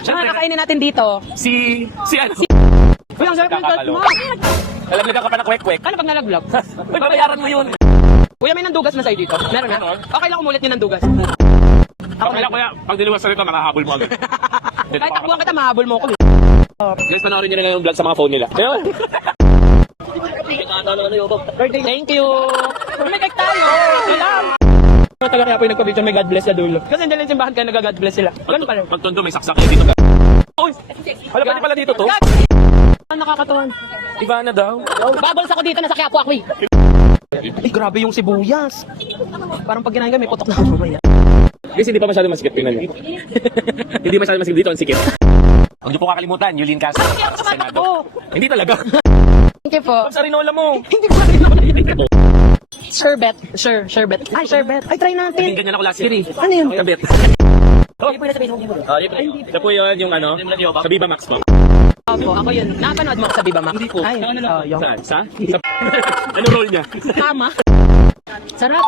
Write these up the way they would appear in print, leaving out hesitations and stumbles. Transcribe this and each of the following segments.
Mga kakainin natin dito. Si ano? Uy, ang sarap ng salt mo. Nalaglagan ka pa ng kwek-kwek. Ano pag nalaglag? Uy, babayaran mo yun. Kuya, may nandugas na sa'yo dito. Meron na? Okay lang umulit yung nandugas. Okay lang kuya, pag diliwas sa rito, makahabol mo agad. Kahit takbuhan kita, mahabol mo ako. Guys, panoorin nyo na lang yung vlog sa mga phone nila. Ayun. Thank you. May cake tayo. Salam. Mga taga kaya po yung nagpa-picture, may God bless sa dulo. Kasi hindi lang simbahan kaya nag-God bless sila. Ganun pala. Pag tondo, may saksak kayo dito. Uy! Wala ba di pala dito to? Nakakatawan. Iba na daw. Bubbles ako dito, nasa Quiapo ako eh. Ay, grabe yung sibuyas. Parang pag ginahin ka, may putok na mamaya. Guys, hindi pa masyado masikip tingnan niyo. Hindi masyado masikip dito, ang sikip. Huwag niyo po kakalimutan, Yulin Castro. Senado. Hindi talaga. Thank you po. Sa rinola mo. Hindi ko rin. Sherbet. Sherbet. Ay, sherbet. Ay, try natin. Hindi ganyan ako last year. Ano yun? Kabit. Oh, ito po yun, yung ano, sa Viva Max po. Opo, ako yun. Nakapanood mo ako sa Viva Max? Hindi po. Ay, yung. Saan? Sa? Ano role niya? Tama. Sarap.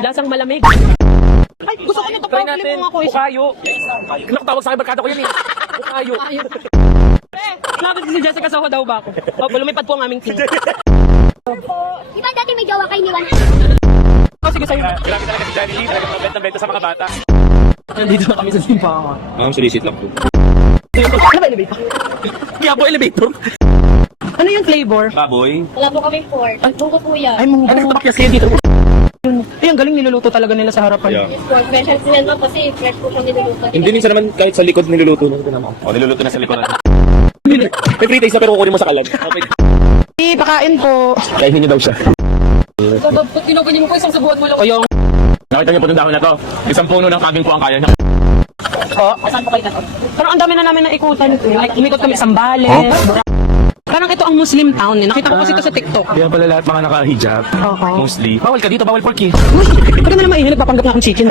Lasang malamig. Ay, gusto ko nito. Try natin. Mo ako eh. Bukayo. Nakatawag sa akin, barkada ko yan eh. Bukayo. Nakapit si Jessica sa daw ba ako? Opo, lumipad po ang aming team. Di ba dati may jowa kayo ni Juan? Oh, sige sa'yo. Grabe talaga si Johnny Lee. Talaga mabenta benta sa mga bata. Nandito na kami sa simbahan. Solicit lang po. Ano ba elevator? Kaya po elevator. Ano yung flavor? Baboy. Wala po kami pork. Munggo po yan. Ay, munggo. Ano tumakyas kayo dito? Ay, ang galing niluluto talaga nila sa harapan. Yeah. Yes, pork. Special sila no kasi fresh po siyang niluluto. Hindi minsan naman kahit sa likod niluluto na. O, niluluto na sa likod. May free taste na pero kukunin mo sa kalan. Okay. Hey, pakain po. Kainin niyo daw siya. Ba't tinugan niyo mo po isang subuhan mo lang? O yung... Nakita niyo po itong dahon na to. Isang puno ng saging po ang kaya niya. Oh, saan po kayo na? Pero ang dami na namin na ikutan. Like, umikot kami sa Sambales. Parang ito ang Muslim town eh. Nakita ko kasi ito sa TikTok. Kaya pala lahat mga naka-hijab. Oo. Mostly. Bawal ka dito, bawal pork eh. Uy, pagka na naman ihilig, papanggap na akong chicken.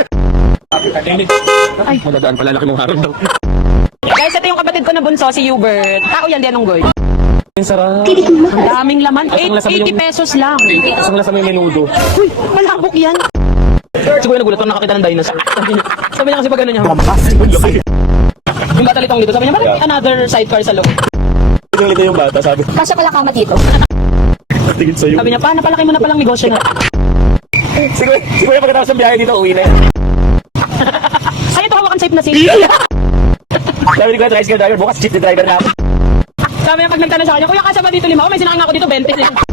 Ay, maladaan pala laki mong harap daw. Guys, ito yung kapatid ko na bunso, si Hubert. Tao yan, di anong goy. Ang sarap. Ang daming laman. Ang lasam 80 yung- pesos lang. Isang lasa may menudo. Uy, malabok yan. Siguro nagulat ko nakakita ng dinosaur. Sabi niya kasi pag gano'n niya, mampas. Yung bata litong dito, sabi niya, bakit may another sidecar sa loob? Pinalito yung bata, sabi. Kasya pala kama dito. Tingin sa'yo. Sabi niya, pa, napalaki mo na palang negosyo na. Siguro yung pagkatapos ng biyahe dito, uwi na yan. Ay, ito hawakan safe na sila. Sabi ni Kuya, tricycle driver, bukas jeep driver na ako. Sabi niya, pag nagtanong sa kanya, kuya, kasya ba dito 5? May sinakang ako dito 20.